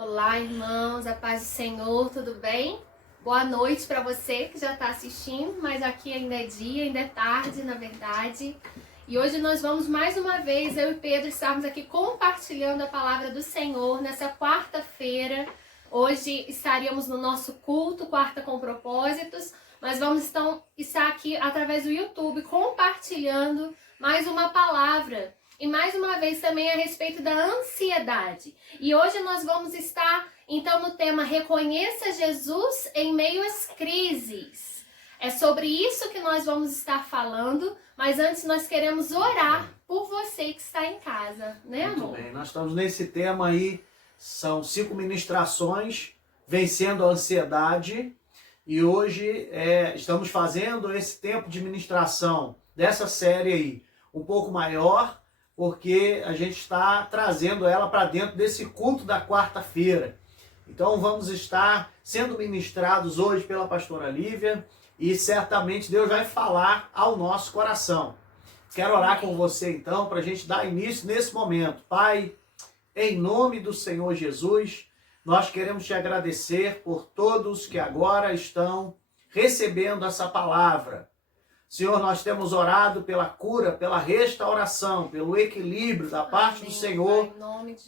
Olá, irmãos, a paz do Senhor, tudo bem? Boa noite para você que já está assistindo, mas aqui ainda é dia, ainda é tarde, na verdade. E hoje nós vamos mais uma vez, eu e Pedro, estarmos aqui compartilhando a palavra do Senhor nessa quarta-feira. Hoje estaríamos no nosso culto, Quarta com Propósitos, mas vamos então estar aqui através do YouTube compartilhando mais uma palavra. E mais uma vez também a respeito da ansiedade. E hoje nós vamos estar, então, no tema Reconheça Jesus em meio às crises. É sobre isso que nós vamos estar falando, mas antes nós queremos orar por você que está em casa, né, amor? Muito bem, nós estamos nesse tema aí, são 5 ministrações, vencendo a ansiedade. E hoje estamos fazendo esse tempo de ministração dessa série aí, um pouco maior, porque a gente está trazendo ela para dentro desse culto da quarta-feira. Então vamos estar sendo ministrados hoje pela pastora Lívia e certamente Deus vai falar ao nosso coração. Quero orar com você então para a gente dar início nesse momento. Pai, em nome do Senhor Jesus, nós queremos te agradecer por todos que agora estão recebendo essa palavra. Senhor, nós temos orado pela cura, pela restauração, pelo equilíbrio da parte do Senhor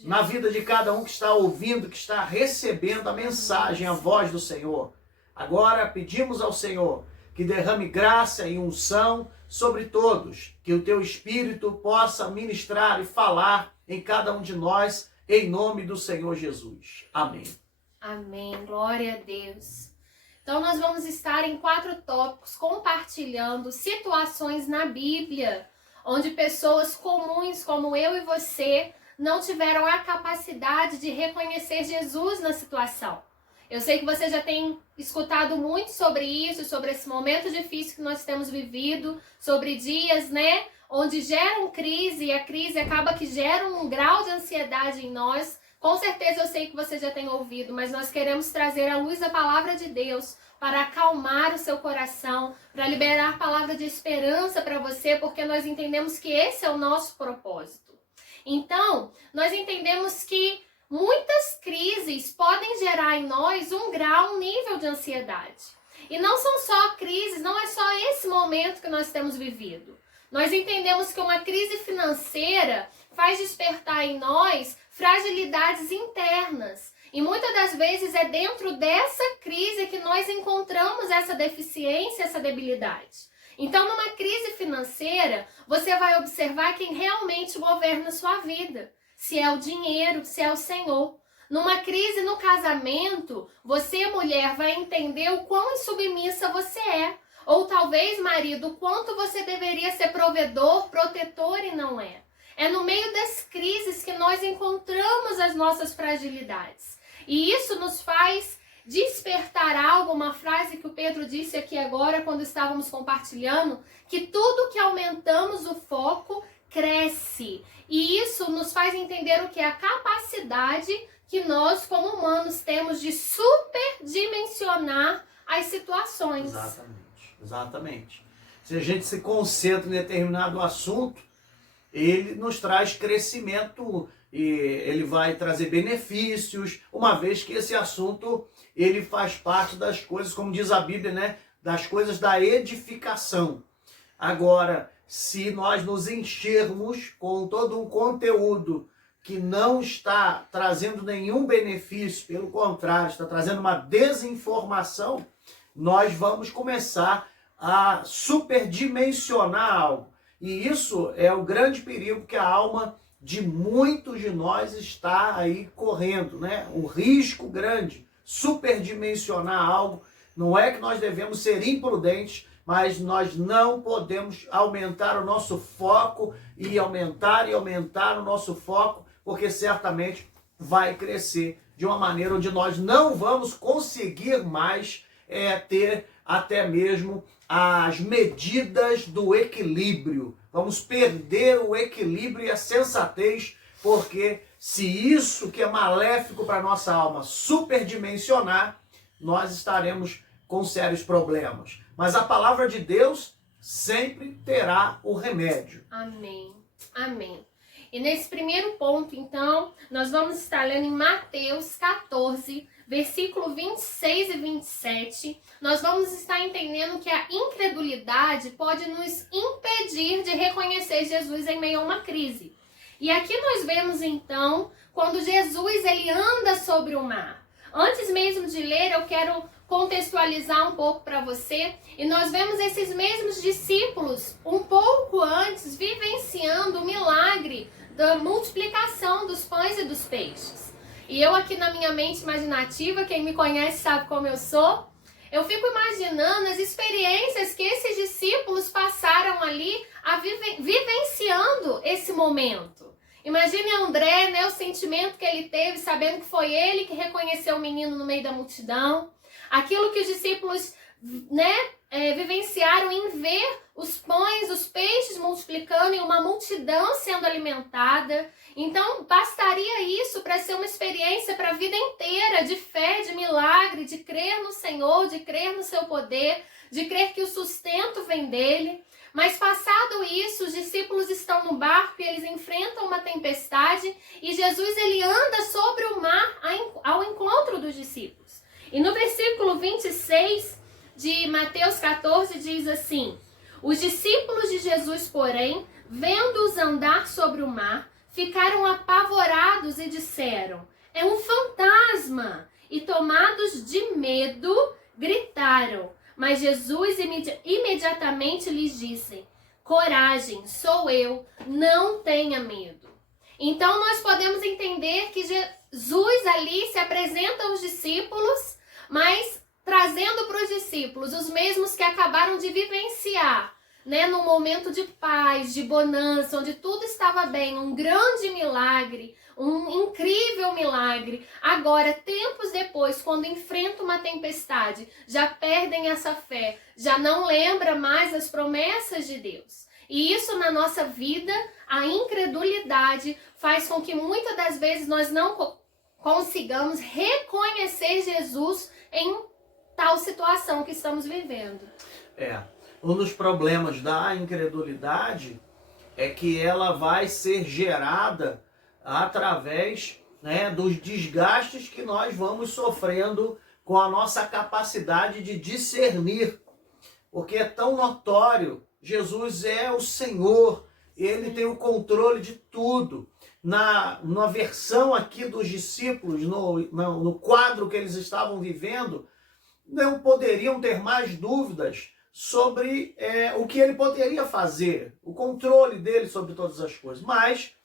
na vida de cada um que está ouvindo, que está recebendo a mensagem, a voz do Senhor. Agora pedimos ao Senhor que derrame graça e unção sobre todos, que o teu Espírito possa ministrar e falar em cada um de nós, em nome do Senhor Jesus. Amém. Amém. Glória a Deus. Então, nós vamos estar em 4 tópicos compartilhando situações na Bíblia, onde pessoas comuns como eu e você não tiveram a capacidade de reconhecer Jesus na situação. Eu sei que você já tem escutado muito sobre isso, sobre esse momento difícil que nós temos vivido, sobre dias, né, onde geram crise e a crise acaba que gera um grau de ansiedade em nós. Com certeza eu sei que você já tem ouvido, mas nós queremos trazer à luz a palavra de Deus para acalmar o seu coração, para liberar palavra de esperança para você, porque nós entendemos que esse é o nosso propósito. Então, nós entendemos que muitas crises podem gerar em nós um nível de ansiedade. E não são só crises, não é só esse momento que nós temos vivido. Nós entendemos que uma crise financeira faz despertar em nós fragilidades internas. E muitas das vezes é dentro dessa crise que nós encontramos essa deficiência, essa debilidade. Então, numa crise financeira, você vai observar quem realmente governa a sua vida. Se é o dinheiro, se é o Senhor. Numa crise no casamento, você, mulher, vai entender o quão insubmissa você é. Ou talvez, marido, o quanto você deveria ser provedor, protetor e não é. É no meio das crises que nós encontramos as nossas fragilidades. E isso nos faz despertar algo, uma frase que o Pedro disse aqui agora, quando estávamos compartilhando, que tudo que aumentamos o foco cresce. E isso nos faz entender o que é a capacidade que nós, como humanos, temos de superdimensionar as situações. Exatamente. Se a gente se concentra em determinado assunto, ele nos traz crescimento e ele vai trazer benefícios, uma vez que esse assunto ele faz parte das coisas, como diz a Bíblia, né, das coisas da edificação. Agora, se nós nos enchermos com todo um conteúdo que não está trazendo nenhum benefício, pelo contrário, está trazendo uma desinformação, nós vamos começar a superdimensionar algo. E isso é o grande perigo que a alma de muitos de nós está aí correndo, né? Um risco grande, superdimensionar algo. Não é que nós devemos ser imprudentes, mas nós não podemos aumentar o nosso foco e aumentar o nosso foco, porque certamente vai crescer de uma maneira onde nós não vamos conseguir mais ter até mesmo as medidas do equilíbrio. Vamos perder o equilíbrio e a sensatez, porque se isso que é maléfico para a nossa alma superdimensionar, nós estaremos com sérios problemas. Mas a palavra de Deus sempre terá o remédio. Amém. Amém. E nesse primeiro ponto, então, nós vamos estar lendo em Mateus 14, versículo 26 e 27. Nós vamos estar entendendo que a incredulidade pode nos impedir de reconhecer Jesus em meio a uma crise. E aqui nós vemos, então, quando Jesus ele anda sobre o mar. Antes mesmo de ler, eu quero contextualizar um pouco para você. E nós vemos esses mesmos discípulos, um pouco antes, vivenciando o milagre da multiplicação dos pães e dos peixes. E eu aqui na minha mente imaginativa, quem me conhece sabe como eu sou, eu fico imaginando as experiências que esses discípulos passaram ali vivenciando esse momento. Imagine André, né, o sentimento que ele teve, sabendo que foi ele que reconheceu o menino no meio da multidão. Aquilo que os discípulos, né, vivenciaram em ver os pães, os peixes multiplicando e uma multidão sendo alimentada. Então, bastaria isso para ser uma experiência para a vida inteira de fé, de milagre, de crer no Senhor, de crer no seu poder, de crer que o sustento vem dele. Mas passado isso, os discípulos estão no barco e eles enfrentam uma tempestade e Jesus ele anda sobre o mar ao encontro dos discípulos. E no versículo 26 de Mateus 14 diz assim: os discípulos de Jesus, porém, vendo-os andar sobre o mar, ficaram apavorados e disseram: é um fantasma! E tomados de medo, gritaram. Mas Jesus imediatamente lhes disse: coragem, sou eu, não tenha medo. Então nós podemos entender que Jesus ali se apresenta aos discípulos, mas trazendo para os discípulos os mesmos que acabaram de vivenciar, né, num momento de paz, de bonança, onde tudo estava bem, um grande milagre, um incrível milagre. Agora, tempos depois, quando enfrentam uma tempestade, já perdem essa fé, já não lembra mais as promessas de Deus. E isso na nossa vida, a incredulidade faz com que muitas das vezes nós não consigamos reconhecer Jesus em tal situação que estamos vivendo. Um dos problemas da incredulidade é que ela vai ser gerada através, né, dos desgastes que nós vamos sofrendo com a nossa capacidade de discernir. Porque é tão notório, Jesus é o Senhor, Ele tem o controle de tudo. Na versão aqui dos discípulos, no quadro que eles estavam vivendo, não poderiam ter mais dúvidas sobre o que ele poderia fazer, o controle dele sobre todas as coisas. Mas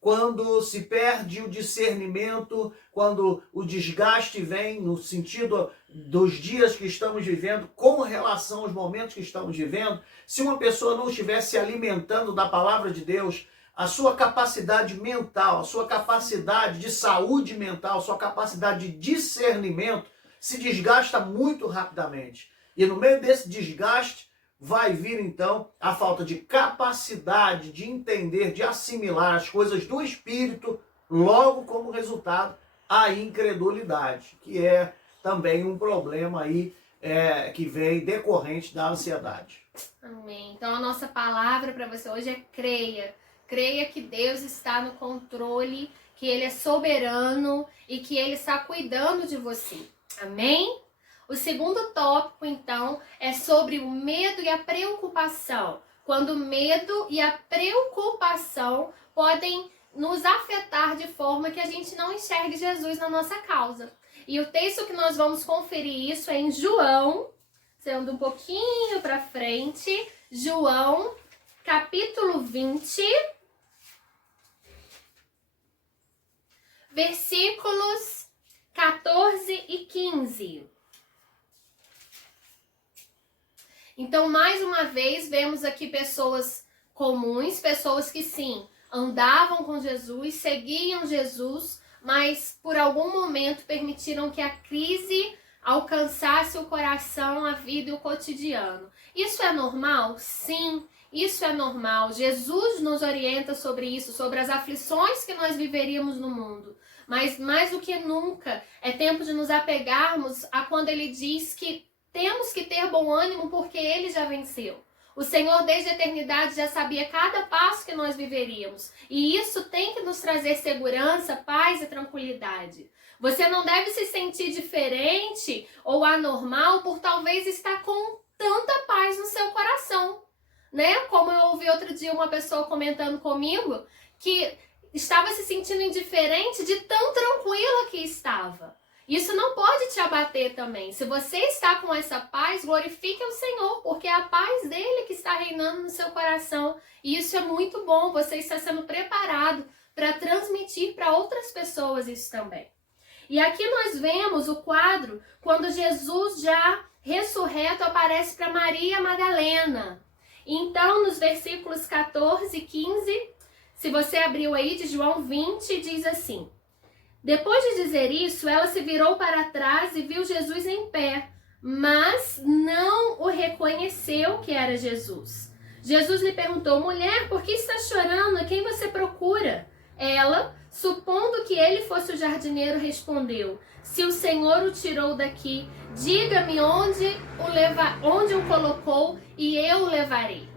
quando se perde o discernimento, quando o desgaste vem no sentido dos dias que estamos vivendo, com relação aos momentos que estamos vivendo, se uma pessoa não estiver se alimentando da palavra de Deus, a sua capacidade mental, a sua capacidade de saúde mental, a sua capacidade de discernimento se desgasta muito rapidamente. E no meio desse desgaste vai vir então a falta de capacidade de entender, de assimilar as coisas do Espírito, logo como resultado a incredulidade, que é também um problema aí que vem decorrente da ansiedade. Amém. Então a nossa palavra para você hoje é creia. Creia que Deus está no controle, que Ele é soberano e que Ele está cuidando de você. Amém? O segundo tópico, então, é sobre o medo e a preocupação. Quando o medo e a preocupação podem nos afetar de forma que a gente não enxergue Jesus na nossa causa. E o texto que nós vamos conferir isso é em João, sendo um pouquinho para frente, João, capítulo 20, versículos 14 e 15. Então, mais uma vez, vemos aqui pessoas comuns, pessoas que sim, andavam com Jesus, seguiam Jesus, mas por algum momento permitiram que a crise alcançasse o coração, a vida e o cotidiano. Isso é normal? Sim, isso é normal. Jesus nos orienta sobre isso, sobre as aflições que nós viveríamos no mundo. Mas mais do que nunca, é tempo de nos apegarmos a quando ele diz que temos que ter bom ânimo porque ele já venceu. O Senhor, desde a eternidade, já sabia cada passo que nós viveríamos. E isso tem que nos trazer segurança, paz e tranquilidade. Você não deve se sentir diferente ou anormal por talvez estar com tanta paz no seu coração, né? Como eu ouvi outro dia uma pessoa comentando comigo que estava se sentindo indiferente de tão tranquila que estava. Isso não pode te abater também. Se você está com essa paz, glorifique o Senhor, porque é a paz dele que está reinando no seu coração. E isso é muito bom, você está sendo preparado para transmitir para outras pessoas isso também. E aqui nós vemos o quadro quando Jesus já ressurreto aparece para Maria Madalena. Então, nos versículos 14 e 15, se você abriu aí de João 20, diz assim: depois de dizer isso, ela se virou para trás e viu Jesus em pé, mas não o reconheceu que era Jesus. Jesus lhe perguntou: mulher, por que está chorando? Quem você procura? Ela, supondo que ele fosse o jardineiro, respondeu: se o Senhor o tirou daqui, diga-me onde o colocou e eu o levarei.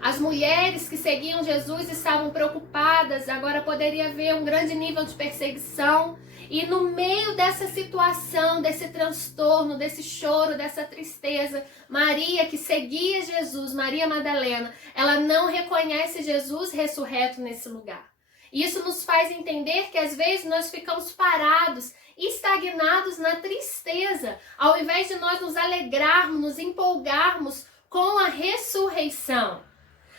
As mulheres que seguiam Jesus estavam preocupadas, agora poderia haver um grande nível de perseguição. E no meio dessa situação, desse transtorno, desse choro, dessa tristeza, Maria, que seguia Jesus, Maria Madalena, ela não reconhece Jesus ressurreto nesse lugar. Isso nos faz entender que às vezes nós ficamos parados, estagnados na tristeza, ao invés de nós nos alegrarmos, nos empolgarmos com a ressurreição.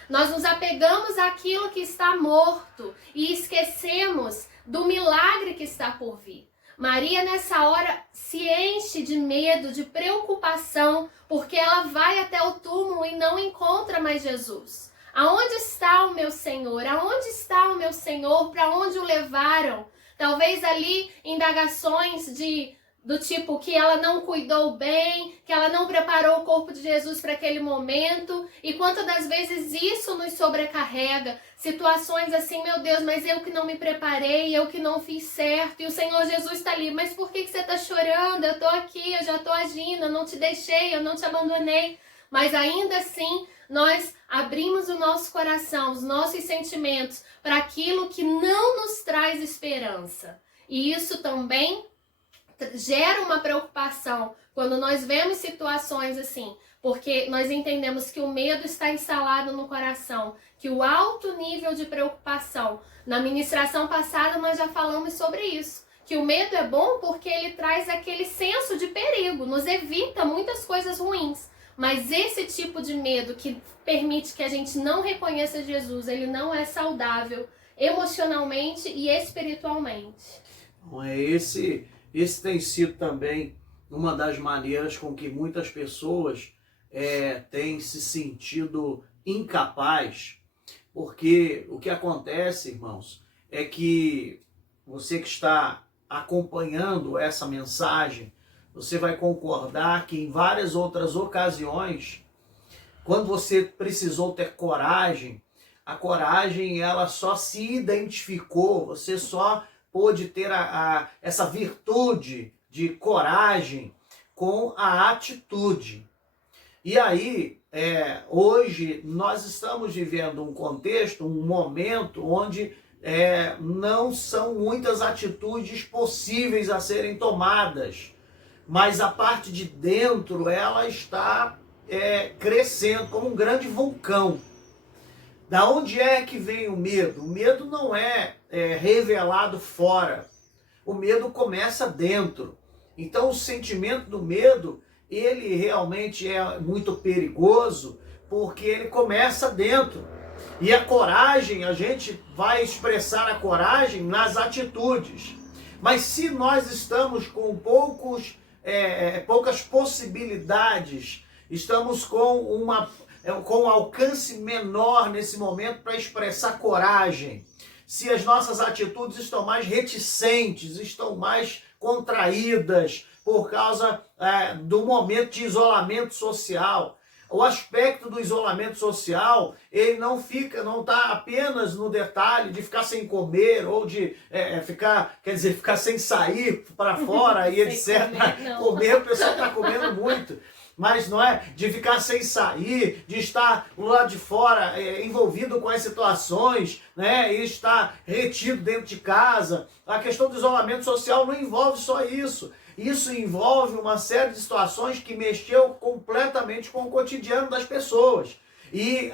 Nós nos apegamos àquilo que está morto e esquecemos do milagre que está por vir. Maria, nessa hora, se enche de medo, de preocupação, porque ela vai até o túmulo e não encontra mais Jesus. Aonde está o meu Senhor? Aonde está o meu Senhor? Para onde o levaram? Talvez ali indagações do tipo que ela não cuidou bem, que ela não preparou o corpo de Jesus para aquele momento. E quantas das vezes isso nos sobrecarrega? Situações assim, meu Deus, mas eu que não me preparei, eu que não fiz certo. E o Senhor Jesus está ali, mas por que você está chorando? Eu estou aqui, eu já estou agindo, eu não te deixei, eu não te abandonei. Mas ainda assim, nós abrimos o nosso coração, os nossos sentimentos para aquilo que não nos traz esperança. E isso também gera uma preocupação quando nós vemos situações assim, porque nós entendemos que o medo está instalado no coração, que o alto nível de preocupação, na ministração passada nós já falamos sobre isso, que o medo é bom porque ele traz aquele senso de perigo, nos evita muitas coisas ruins, mas esse tipo de medo que permite que a gente não reconheça Jesus, ele não é saudável emocionalmente e espiritualmente. Não é esse tem sido também uma das maneiras com que muitas pessoas têm se sentido incapaz, porque o que acontece, irmãos, é que você que está acompanhando essa mensagem, você vai concordar que em várias outras ocasiões, quando você precisou ter coragem, a coragem ela só se identificou, você só pôde ter essa virtude de coragem com a atitude. E aí, hoje, nós estamos vivendo um contexto, um momento onde não são muitas atitudes possíveis a serem tomadas, mas a parte de dentro, ela está crescendo como um grande vulcão. Da onde é que vem o medo? O medo não é revelado fora. O medo começa dentro. Então o sentimento do medo, ele realmente é muito perigoso, porque ele começa dentro. E a coragem, a gente vai expressar a coragem nas atitudes. Mas se nós estamos com poucas possibilidades, estamos com um alcance menor nesse momento para expressar coragem, se as nossas atitudes estão mais reticentes, estão mais contraídas por causa do momento de isolamento social. O aspecto do isolamento social, ele não está apenas no detalhe de ficar sem comer ou de ficar sem sair para fora e etc. Comer, o pessoal está comendo muito. mas não é de ficar sem sair, de estar do lado de fora envolvido com as situações, né, e estar retido dentro de casa. A questão do isolamento social não envolve só isso. Isso envolve uma série de situações que mexeu completamente com o cotidiano das pessoas. E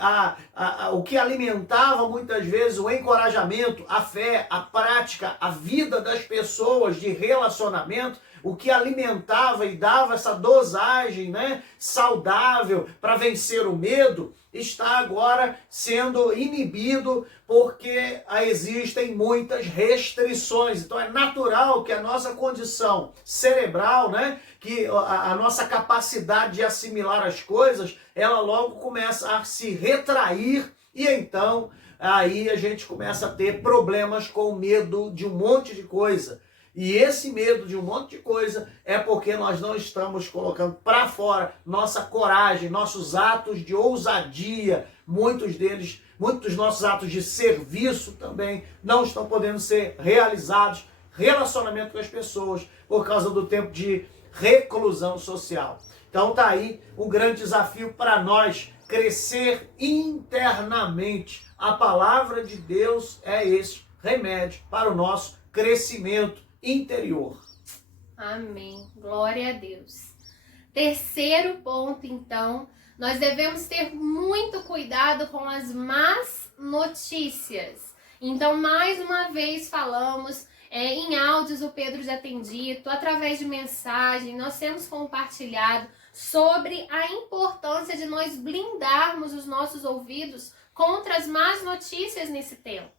o que alimentava muitas vezes o encorajamento, a fé, a prática, a vida das pessoas de relacionamento, o que alimentava e dava essa dosagem, né, saudável para vencer o medo, está agora sendo inibido porque existem muitas restrições. Então é natural que a nossa condição cerebral, né, que a nossa capacidade de assimilar as coisas, ela logo começa a se retrair e então aí a gente começa a ter problemas com medo de um monte de coisa. E esse medo de um monte de coisa é porque nós não estamos colocando para fora nossa coragem, nossos atos de ousadia, muitos dos nossos atos de serviço também não estão podendo ser realizados, relacionamento com as pessoas, por causa do tempo de reclusão social. Então tá aí um grande desafio para nós, crescer internamente. A palavra de Deus é esse remédio para o nosso crescimento interior. Amém. Glória a Deus. Terceiro ponto, então, nós devemos ter muito cuidado com as más notícias. Então, mais uma vez falamos, em áudios o Pedro já tem dito, através de mensagem, nós temos compartilhado sobre a importância de nós blindarmos os nossos ouvidos contra as más notícias nesse tempo.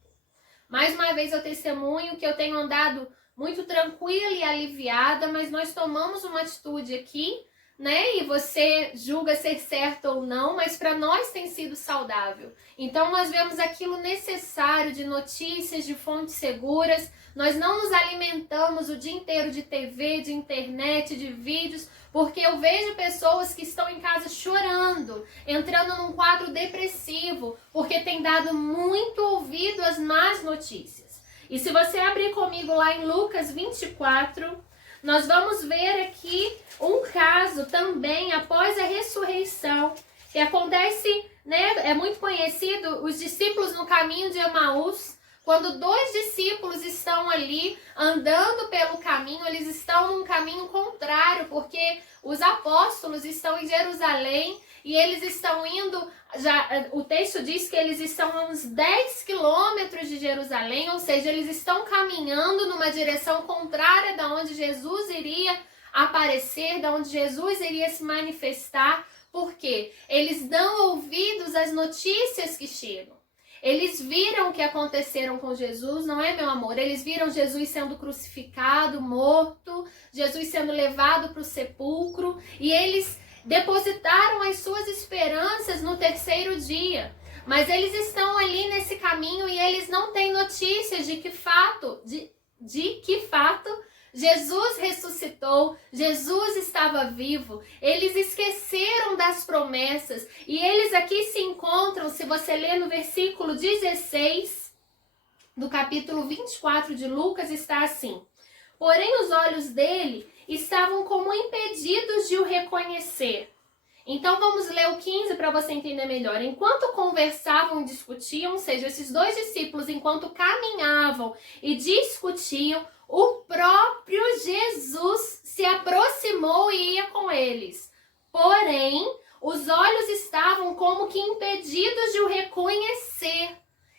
Mais uma vez eu testemunho que eu tenho andado muito tranquila e aliviada, mas nós tomamos uma atitude aqui, né? E você julga ser certo ou não, mas para nós tem sido saudável. Então nós vemos aquilo necessário de notícias, de fontes seguras. Nós não nos alimentamos o dia inteiro de TV, de internet, de vídeos, porque eu vejo pessoas que estão em casa chorando, entrando num quadro depressivo, porque tem dado muito ouvido às más notícias. E se você abrir comigo lá em Lucas 24, nós vamos ver aqui um caso também após a ressurreição, que acontece, né, é muito conhecido, os discípulos no caminho de Emaús, quando 2 discípulos estão ali andando pelo caminho, eles estão num caminho contrário, porque os apóstolos estão em Jerusalém e eles estão indo, o texto diz que eles estão a uns 10 quilômetros de Jerusalém, ou seja, eles estão caminhando numa direção contrária da onde Jesus iria aparecer, da onde Jesus iria se manifestar, porque eles dão ouvidos às notícias que chegam. Eles viram o que aconteceram com Jesus, não é, meu amor? Eles viram Jesus sendo crucificado, morto, Jesus sendo levado para o sepulcro, e eles depositaram as suas esperanças no terceiro dia. Mas eles estão ali nesse caminho e eles não têm notícias de que fato Jesus ressuscitou, Jesus estava vivo, eles esqueceram das promessas e eles aqui se encontram, se você ler no versículo 16 do capítulo 24 de Lucas, está assim: porém os olhos dele estavam como impedidos de o reconhecer. Então vamos ler o 15 para você entender melhor. Enquanto conversavam e discutiam, ou seja, esses 2 discípulos, enquanto caminhavam e discutiam, o próprio Jesus se aproximou e ia com eles. Porém, os olhos estavam como que impedidos de o reconhecer.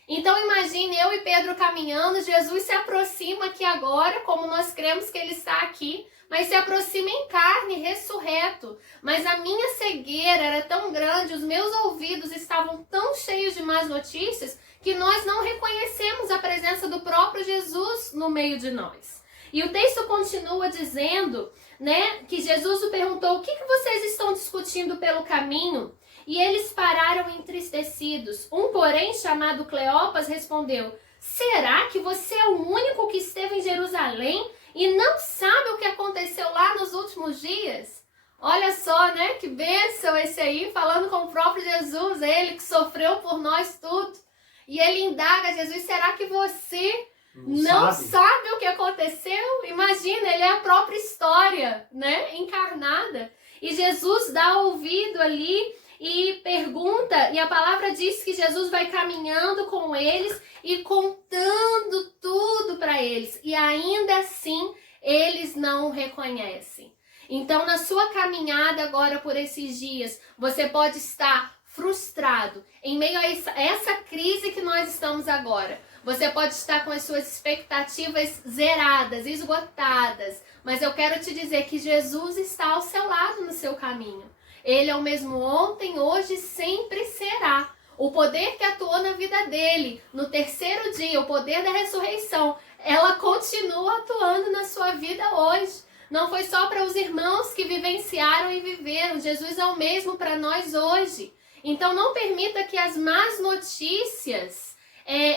Então imagine eu e Pedro caminhando, Jesus se aproxima aqui agora, como nós cremos que ele está aqui, mas se aproxima em carne, ressurreto. Mas a minha cegueira era tão grande, os meus ouvidos estavam tão cheios de más notícias, que nós não reconhecemos a presença do próprio Jesus no meio de nós. E o texto continua dizendo, né, que Jesus o perguntou: o que vocês estão discutindo pelo caminho? E eles pararam entristecidos. Um, porém, chamado Cleopas, respondeu: será que você é o único que esteve em Jerusalém e não sabe o que aconteceu lá nos últimos dias? Olha só, né? Que bênção esse aí, falando com o próprio Jesus, ele que sofreu por nós tudo. E ele indaga Jesus: será que você não sabe o que aconteceu? Imagina, ele é a própria história, né? Encarnada. E Jesus dá ouvido ali e pergunta, e a palavra diz que Jesus vai caminhando com eles e contando tudo para eles. E ainda assim, eles não o reconhecem. Então, na sua caminhada agora por esses dias, você pode estar frustrado em meio a essa crise que nós estamos agora. Você pode estar com as suas expectativas zeradas, esgotadas. Mas eu quero te dizer que Jesus está ao seu lado no seu caminho. Ele é o mesmo ontem, hoje e sempre será. O poder que atuou na vida dele no terceiro dia, o poder da ressurreição, ela continua atuando na sua vida hoje. Não foi só para os irmãos que vivenciaram e viveram. Jesus é o mesmo para nós hoje. Então não permita que as más notícias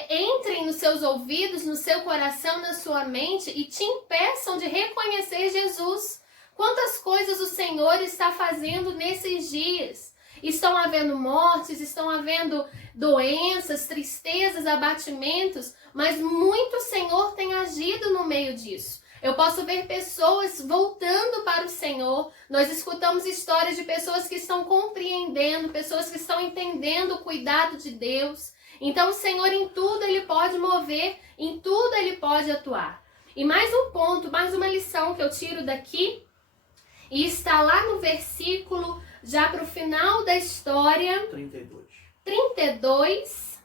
entrem nos seus ouvidos, no seu coração, na sua mente e te impeçam de reconhecer Jesus. Quantas coisas o Senhor está fazendo nesses dias? Estão havendo mortes, estão havendo doenças, tristezas, abatimentos, mas muito o Senhor tem agido no meio disso. Eu posso ver pessoas voltando para o Senhor. Nós escutamos histórias de pessoas que estão compreendendo, pessoas que estão entendendo o cuidado de Deus. Então o Senhor em tudo Ele pode mover, em tudo Ele pode atuar. E mais um ponto, mais uma lição que eu tiro daqui, e está lá no versículo, já para o final da história, 32.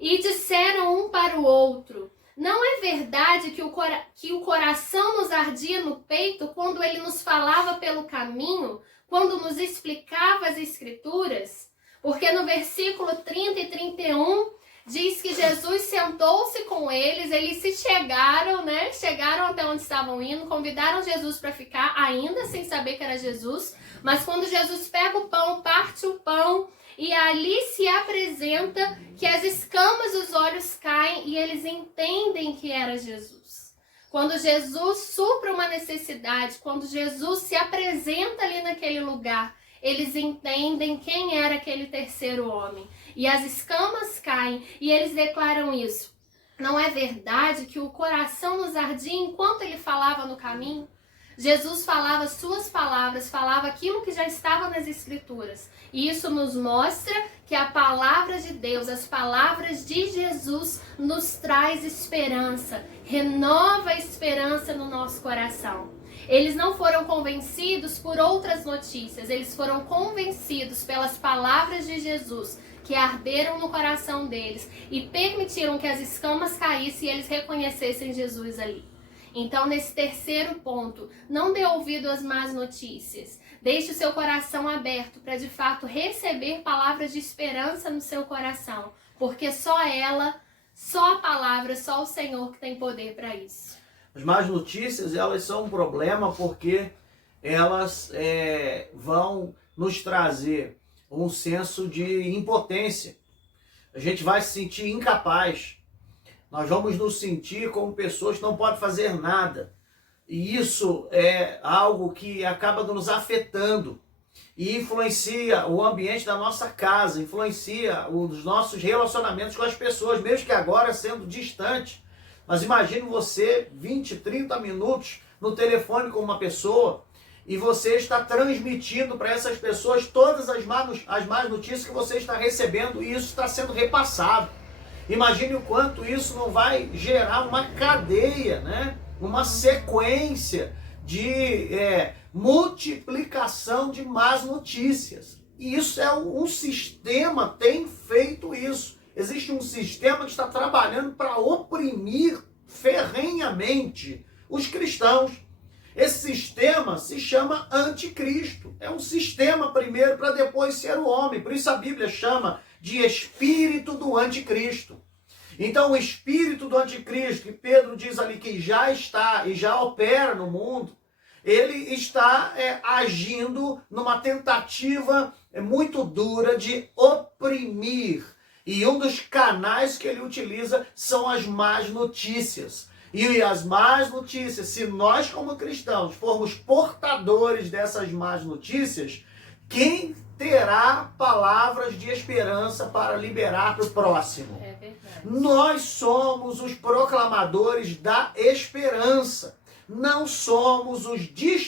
E disseram um para o outro: não é verdade que o coração nos ardia no peito quando ele nos falava pelo caminho, quando nos explicava as Escrituras? Porque no versículo 30 e 31 diz que Jesus sentou-se com eles, eles se chegaram, né? Chegaram até onde estavam indo, convidaram Jesus para ficar, ainda sem saber que era Jesus. Mas quando Jesus pega o pão, parte o pão e ali se apresenta, que as escamas dos olhos caem e eles entendem que era Jesus. Quando Jesus supra uma necessidade, quando Jesus se apresenta ali naquele lugar, eles entendem quem era aquele terceiro homem. E as escamas caem e eles declaram isso. Não é verdade que o coração nos ardia enquanto ele falava no caminho? Jesus falava suas palavras, falava aquilo que já estava nas Escrituras. E isso nos mostra que a palavra de Deus, as palavras de Jesus nos traz esperança, renova a esperança no nosso coração. Eles não foram convencidos por outras notícias, eles foram convencidos pelas palavras de Jesus, que arderam no coração deles e permitiram que as escamas caíssem e eles reconhecessem Jesus ali. Então, nesse terceiro ponto, não dê ouvido às más notícias. Deixe o seu coração aberto para, de fato, receber palavras de esperança no seu coração. Porque só ela, só a palavra, só o Senhor que tem poder para isso. As más notícias, elas são um problema porque elas vão nos trazer um senso de impotência. A gente vai se sentir incapaz. Nós vamos nos sentir como pessoas que não podem fazer nada. E isso é algo que acaba nos afetando e influencia o ambiente da nossa casa, influencia os nossos relacionamentos com as pessoas, mesmo que agora sendo distante. Mas imagine você 20, 30 minutos no telefone com uma pessoa e você está transmitindo para essas pessoas todas as más notícias que você está recebendo e isso está sendo repassado. Imagine o quanto isso não vai gerar uma cadeia, né? Uma sequência de multiplicação de más notícias. E isso é um sistema, tem feito isso. Existe um sistema que está trabalhando para oprimir ferrenhamente os cristãos. Esse sistema se chama anticristo. É um sistema primeiro para depois ser o homem. Por isso a Bíblia chama de espírito do anticristo. Então o espírito do anticristo, que Pedro diz ali que já está e já opera no mundo, ele está agindo numa tentativa muito dura de oprimir. E um dos canais que ele utiliza são as más notícias. E as más notícias, se nós como cristãos formos portadores dessas más notícias, quem terá palavras de esperança para liberar para o próximo? É verdade. Nós somos os proclamadores da esperança. Não somos os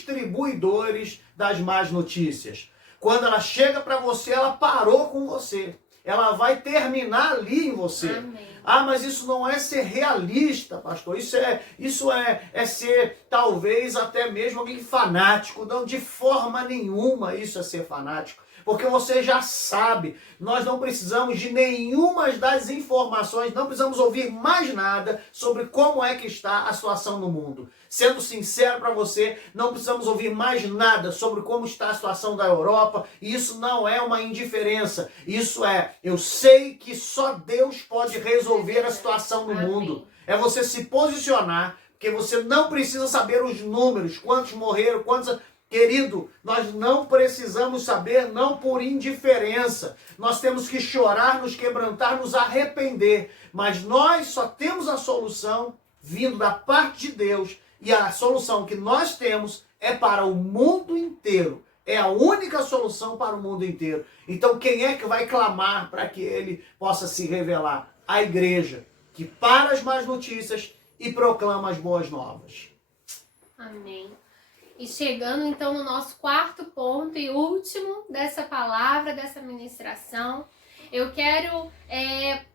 distribuidores das más notícias. Quando ela chega para você, ela parou com você. Ela vai terminar ali em você. Amém. Ah, mas isso não é ser realista, pastor. Isso é ser, talvez, até mesmo alguém fanático. Não, de forma nenhuma isso é ser fanático. Porque você já sabe, nós não precisamos de nenhuma das informações, não precisamos ouvir mais nada sobre como é que está a situação no mundo. Sendo sincero para você, não precisamos ouvir mais nada sobre como está a situação da Europa. E isso não é uma indiferença. Isso eu sei que só Deus pode resolver a situação no mundo. É você se posicionar, porque você não precisa saber os números, quantos morreram, quantos... Querido, nós não precisamos saber, não por indiferença. Nós temos que chorar, nos quebrantar, nos arrepender. Mas nós só temos a solução vindo da parte de Deus. E a solução que nós temos é para o mundo inteiro. É a única solução para o mundo inteiro. Então quem é que vai clamar para que ele possa se revelar? A igreja, que para as más notícias e proclama as boas novas. Amém. E chegando então no nosso quarto ponto e último dessa palavra, dessa ministração, eu quero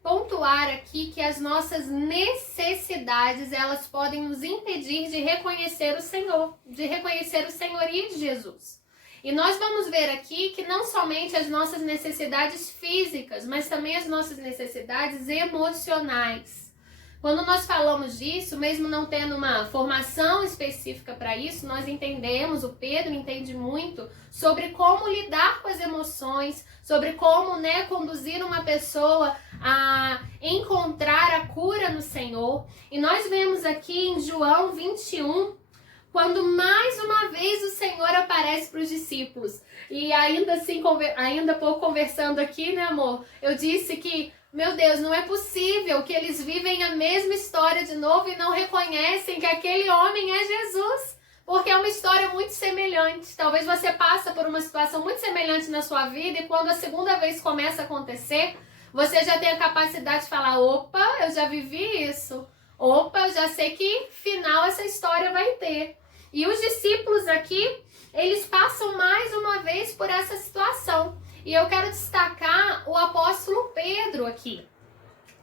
pontuar aqui que as nossas necessidades, elas podem nos impedir de reconhecer o Senhor, de reconhecer o senhorio de Jesus. E nós vamos ver aqui que não somente as nossas necessidades físicas, mas também as nossas necessidades emocionais. Quando nós falamos disso, mesmo não tendo uma formação específica para isso, nós entendemos, o Pedro entende muito, sobre como lidar com as emoções, sobre como conduzir uma pessoa a encontrar a cura no Senhor. E nós vemos aqui em João 21, quando mais uma vez o Senhor aparece para os discípulos. E ainda assim, ainda pouco conversando aqui, né, amor? Eu disse que, meu Deus, não é possível que eles vivem a mesma história de novo e não reconhecem que aquele homem é Jesus. Porque é uma história muito semelhante. Talvez você passe por uma situação muito semelhante na sua vida e quando a segunda vez começa a acontecer, você já tem a capacidade de falar, opa, eu já vivi isso. Opa, eu já sei que final essa história vai ter. E os discípulos aqui, eles passam mais uma vez por essa situação. E eu quero destacar o apóstolo Pedro aqui.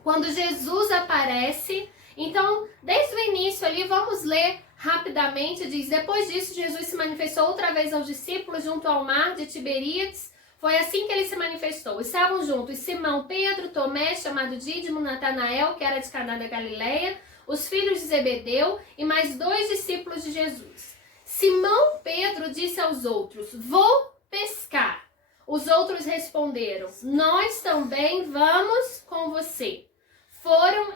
Quando Jesus aparece, então, desde o início ali, vamos ler rapidamente, diz, depois disso, Jesus se manifestou outra vez aos discípulos junto ao mar de Tiberíades. Foi assim que ele se manifestou. Estavam juntos Simão, Pedro, Tomé, chamado Dídimo, Natanael, que era de Caná da Galileia, os filhos de Zebedeu e mais 2 discípulos de Jesus. Simão Pedro disse aos outros, vou pescar. Os outros responderam, nós também vamos com você.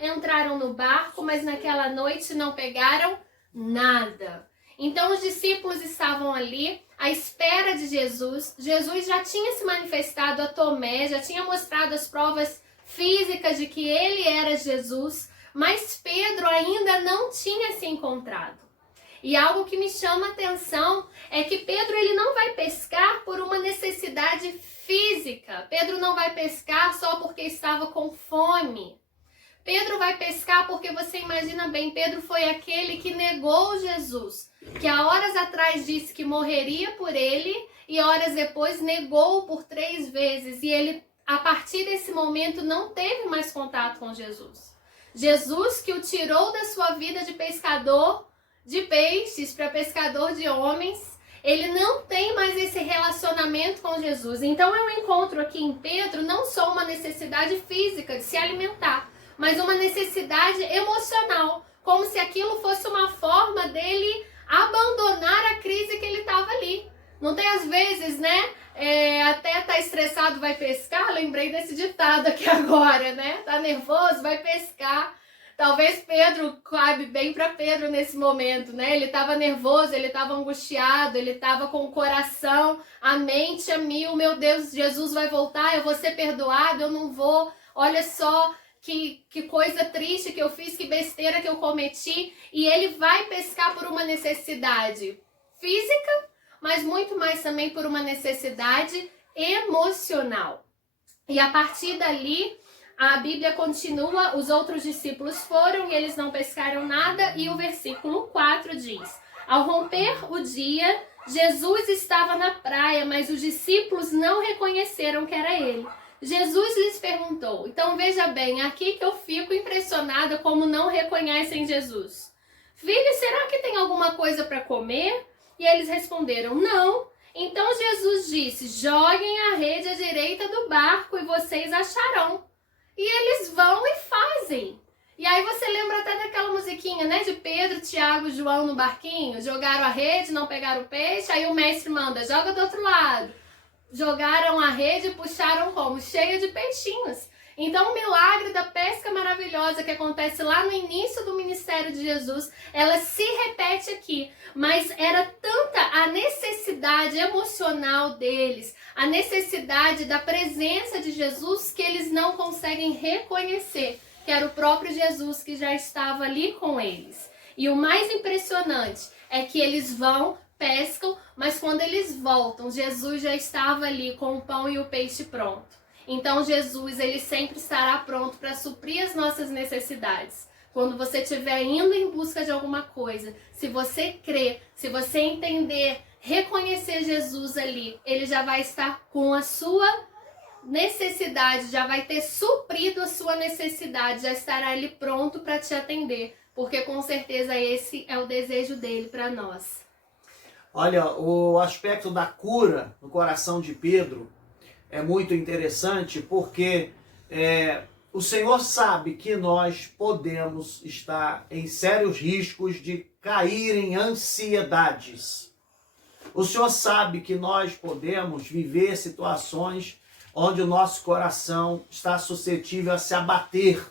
Entraram no barco, mas naquela noite não pegaram nada. Então os discípulos estavam ali à espera de Jesus. Jesus já tinha se manifestado a Tomé, já tinha mostrado as provas físicas de que ele era Jesus, mas Pedro ainda não tinha se encontrado. E algo que me chama a atenção é que Pedro ele não vai pescar por uma necessidade física. Pedro não vai pescar só porque estava com fome. Pedro vai pescar porque você imagina bem, Pedro foi aquele que negou Jesus, que há horas atrás disse que morreria por ele e horas depois negou por 3 vezes. E ele, a partir desse momento, não teve mais contato com Jesus. Jesus que o tirou da sua vida de pescador de peixes para pescador de homens, ele não tem mais esse relacionamento com Jesus. Então eu encontro aqui em Pedro não só uma necessidade física de se alimentar, mas uma necessidade emocional, como se aquilo fosse uma forma dele abandonar a crise que ele estava ali. Não tem às vezes, né? Até tá estressado, vai pescar. Lembrei desse ditado aqui agora, né? Tá nervoso, vai pescar. Talvez Pedro cabe bem para Pedro nesse momento, né? Ele estava nervoso, ele estava angustiado, ele estava com o coração, a mente a mil. Meu Deus, Jesus vai voltar, eu vou ser perdoado, eu não vou. Olha só que coisa triste que eu fiz, que besteira que eu cometi. E ele vai pescar por uma necessidade física, mas muito mais também por uma necessidade emocional. E a partir dali, a Bíblia continua, os outros discípulos foram e eles não pescaram nada, e o versículo 4 diz, Ao romper o dia, Jesus estava na praia, mas os discípulos não reconheceram que era ele. Jesus lhes perguntou. Então veja bem, aqui que eu fico impressionada como não reconhecem Jesus. Filho, será que tem alguma coisa para comer? E eles responderam, não. Então Jesus disse, joguem a rede à direita do barco e vocês acharão. E eles vão e fazem. E aí você lembra até daquela musiquinha, né? De Pedro, Tiago e João no barquinho. Jogaram a rede, não pegaram o peixe. Aí o mestre manda, joga do outro lado. Jogaram a rede e puxaram como? Cheia de peixinhos. Então o milagre da pesca maravilhosa que acontece lá no início do ministério de Jesus, ela se repete aqui. Mas era tanta a necessidade emocional deles, a necessidade da presença de Jesus, que eles não conseguem reconhecer que era o próprio Jesus que já estava ali com eles. E o mais impressionante é que eles vão, pescam, mas quando eles voltam, Jesus já estava ali com o pão e o peixe pronto. Então Jesus, ele sempre estará pronto para suprir as nossas necessidades. Quando você estiver indo em busca de alguma coisa, se você crer, se você entender, reconhecer Jesus ali, ele já vai estar com a sua necessidade, já vai ter suprido a sua necessidade, já estará ali pronto para te atender, porque com certeza esse é o desejo dele para nós. Olha, o aspecto da cura no coração de Pedro é muito interessante, porque o Senhor sabe que nós podemos estar em sérios riscos de cair em ansiedades. O Senhor sabe que nós podemos viver situações onde o nosso coração está suscetível a se abater.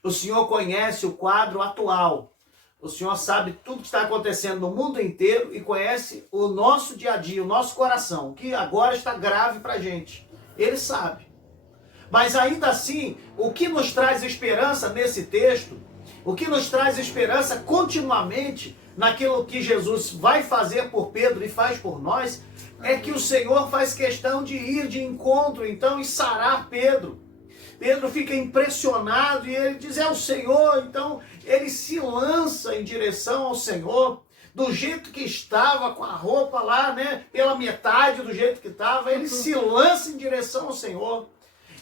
O Senhor conhece o quadro atual. O Senhor sabe tudo que está acontecendo no mundo inteiro e conhece o nosso dia a dia, o nosso coração, que agora está grave para a gente. Ele sabe. Mas ainda assim, o que nos traz esperança nesse texto, o que nos traz esperança continuamente naquilo que Jesus vai fazer por Pedro e faz por nós, é que o Senhor faz questão de ir de encontro, então, e sarar Pedro. Pedro fica impressionado e ele diz, é o Senhor. Então, ele se lança em direção ao Senhor, do jeito que estava, com a roupa lá, né, pela metade do jeito que estava, ele se lança em direção ao Senhor.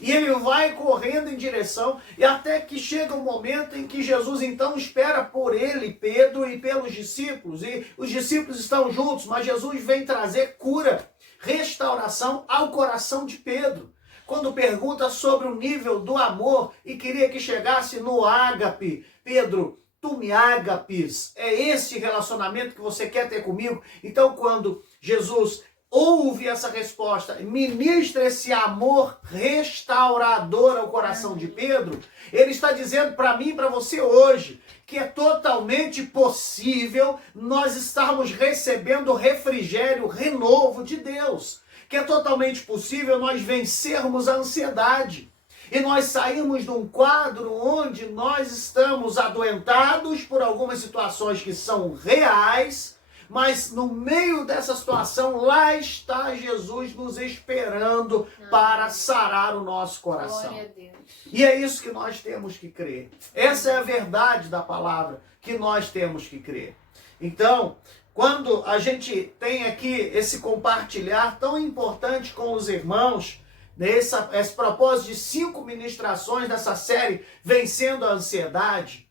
E ele vai correndo em direção, e até que chega um momento em que Jesus então espera por ele, Pedro, e pelos discípulos. E os discípulos estão juntos, mas Jesus vem trazer cura, restauração ao coração de Pedro. Quando pergunta sobre o nível do amor e queria que chegasse no ágape, Pedro, tu me ágapes, é esse relacionamento que você quer ter comigo? Então quando Jesus ouve essa resposta, ministra esse amor restaurador ao coração de Pedro, ele está dizendo para mim e para você hoje que é totalmente possível nós estarmos recebendo refrigério, renovo de Deus, que é totalmente possível nós vencermos a ansiedade e nós sairmos de um quadro onde nós estamos adoentados por algumas situações que são reais, mas no meio dessa situação, lá está Jesus nos esperando para sarar o nosso coração. Glória a Deus. E é isso que nós temos que crer. Essa é a verdade da palavra que nós temos que crer. Então, quando a gente tem aqui esse compartilhar tão importante com os irmãos, esse propósito de 5 ministrações dessa série, Vencendo a Ansiedade,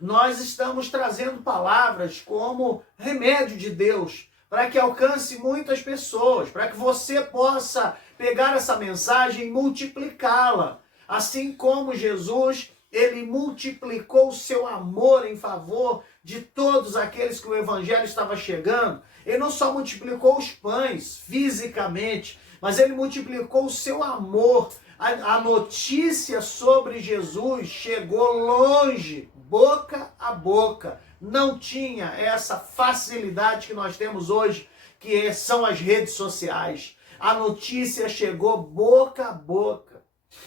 nós estamos trazendo palavras como remédio de Deus, para que alcance muitas pessoas, para que você possa pegar essa mensagem e multiplicá-la. Assim como Jesus, ele multiplicou o seu amor em favor de todos aqueles que o evangelho estava chegando. Ele não só multiplicou os pães fisicamente, mas ele multiplicou o seu amor. A notícia sobre Jesus chegou longe, boca a boca. Não tinha essa facilidade que nós temos hoje, que são as redes sociais. A notícia chegou boca a boca.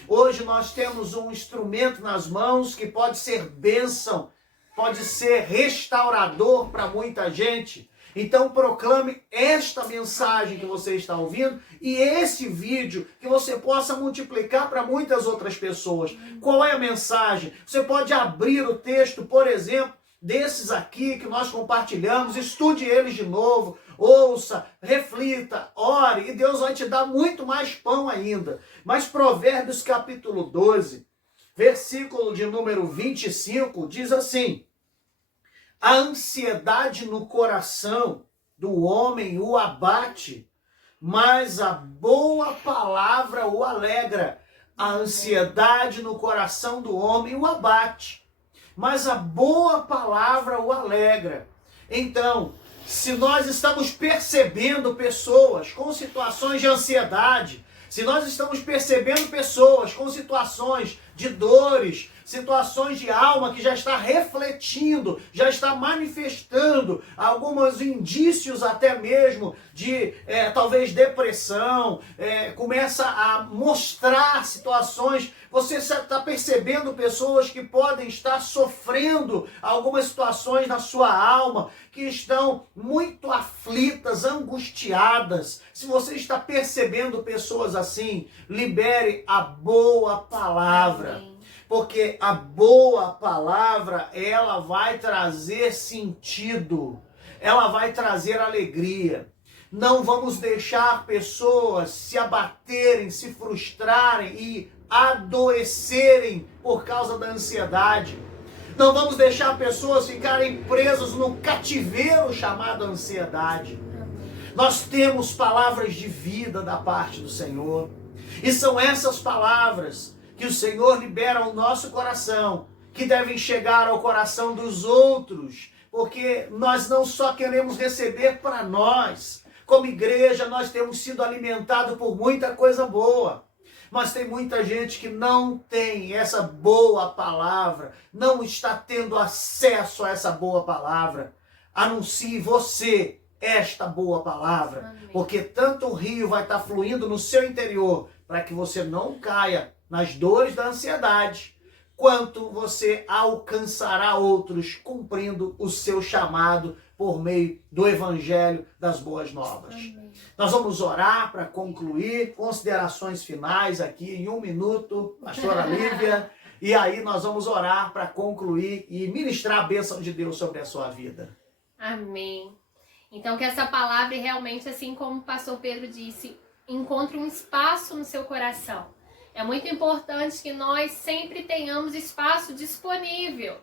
Hoje nós temos um instrumento nas mãos que pode ser bênção, pode ser restaurador para muita gente. Então proclame esta mensagem que você está ouvindo e esse vídeo que você possa multiplicar para muitas outras pessoas. Qual é a mensagem? Você pode abrir o texto, por exemplo, desses aqui que nós compartilhamos, estude eles de novo, ouça, reflita, ore, e Deus vai te dar muito mais pão ainda. Mas Provérbios capítulo 12, versículo de número 25, diz assim: a ansiedade no coração do homem o abate, mas a boa palavra o alegra. A ansiedade no coração do homem o abate, mas a boa palavra o alegra. Então, se nós estamos percebendo pessoas com situações de ansiedade, se nós estamos percebendo pessoas com situações de dores, situações de alma que já está refletindo, já está manifestando alguns indícios até mesmo de talvez depressão, começa a mostrar situações, você está percebendo pessoas que podem estar sofrendo algumas situações na sua alma, que estão muito aflitas, angustiadas. Se você está percebendo pessoas assim, libere a boa palavra. Amém. Porque a boa palavra, ela vai trazer sentido, ela vai trazer alegria. Não vamos deixar pessoas se abaterem, se frustrarem e adoecerem por causa da ansiedade. Não vamos deixar pessoas ficarem presas no cativeiro chamado ansiedade. Nós temos palavras de vida da parte do Senhor. E são essas palavras que o Senhor libera ao nosso coração, que devem chegar ao coração dos outros, porque nós não só queremos receber para nós. Como igreja, nós temos sido alimentados por muita coisa boa, mas tem muita gente que não tem essa boa palavra, não está tendo acesso a essa boa palavra. Anuncie você esta boa palavra, Amém. porque tanto o rio vai estar fluindo no seu interior, para que você não caia nas dores da ansiedade, quanto você alcançará outros cumprindo o seu chamado por meio do Evangelho das Boas Novas. Amém. Nós vamos orar para concluir, considerações finais aqui em 1 minuto, pastora Lívia, e aí nós vamos orar para concluir e ministrar a bênção de Deus sobre a sua vida. Amém. Então que essa palavra realmente, assim como o pastor Pedro disse, encontre um espaço no seu coração. É muito importante que nós sempre tenhamos espaço disponível,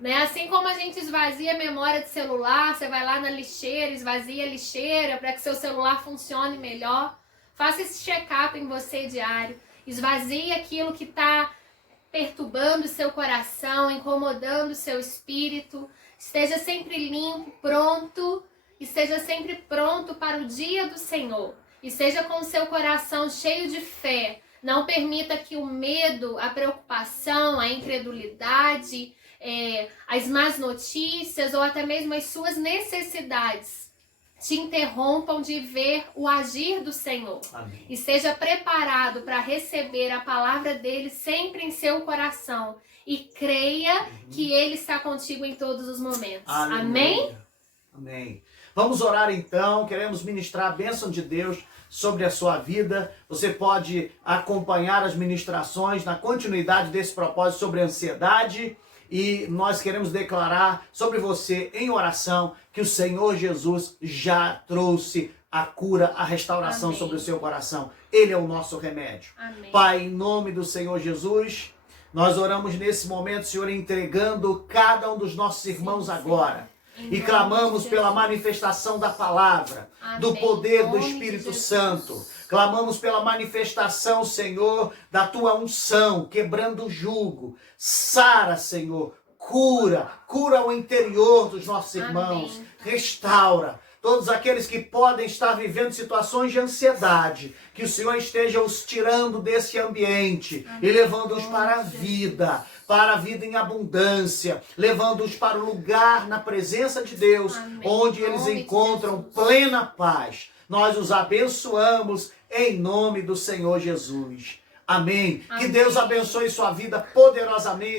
né? Assim como a gente esvazia a memória de celular, você vai lá na lixeira, esvazia a lixeira para que seu celular funcione melhor. Faça esse check-up em você diário. Esvazie aquilo que está perturbando o seu coração, incomodando o seu espírito. Esteja sempre limpo, pronto. Esteja sempre pronto para o dia do Senhor. E seja com o seu coração cheio de fé. Não permita que o medo, a preocupação, a incredulidade, as más notícias ou até mesmo as suas necessidades te interrompam de ver o agir do Senhor. Amém. E seja preparado para receber a palavra dele sempre em seu coração. E creia que ele está contigo em todos os momentos. Aleluia. Amém? Amém. Vamos orar então, queremos ministrar a bênção de Deus sobre a sua vida. Você pode acompanhar as ministrações na continuidade desse propósito sobre a ansiedade. E nós queremos declarar sobre você em oração que o Senhor Jesus já trouxe a cura, a restauração. Amém. Sobre o seu coração. Ele é o nosso remédio. Amém. Pai, em nome do Senhor Jesus, nós oramos nesse momento, Senhor, entregando cada um dos nossos irmãos agora. E clamamos pela manifestação da palavra, Amém. Do poder do Espírito Santo. Clamamos pela manifestação, Senhor, da tua unção, quebrando o jugo. Sara, Senhor, cura o interior dos nossos irmãos. Amém. Restaura todos aqueles que podem estar vivendo situações de ansiedade. Que o Senhor esteja os tirando desse ambiente. Amém. E levando-os para a vida em abundância, levando-os para o lugar na presença de Deus, Amém. Onde eles encontram plena paz. Nós os abençoamos em nome do Senhor Jesus. Amém. Amém. Que Deus abençoe sua vida poderosamente.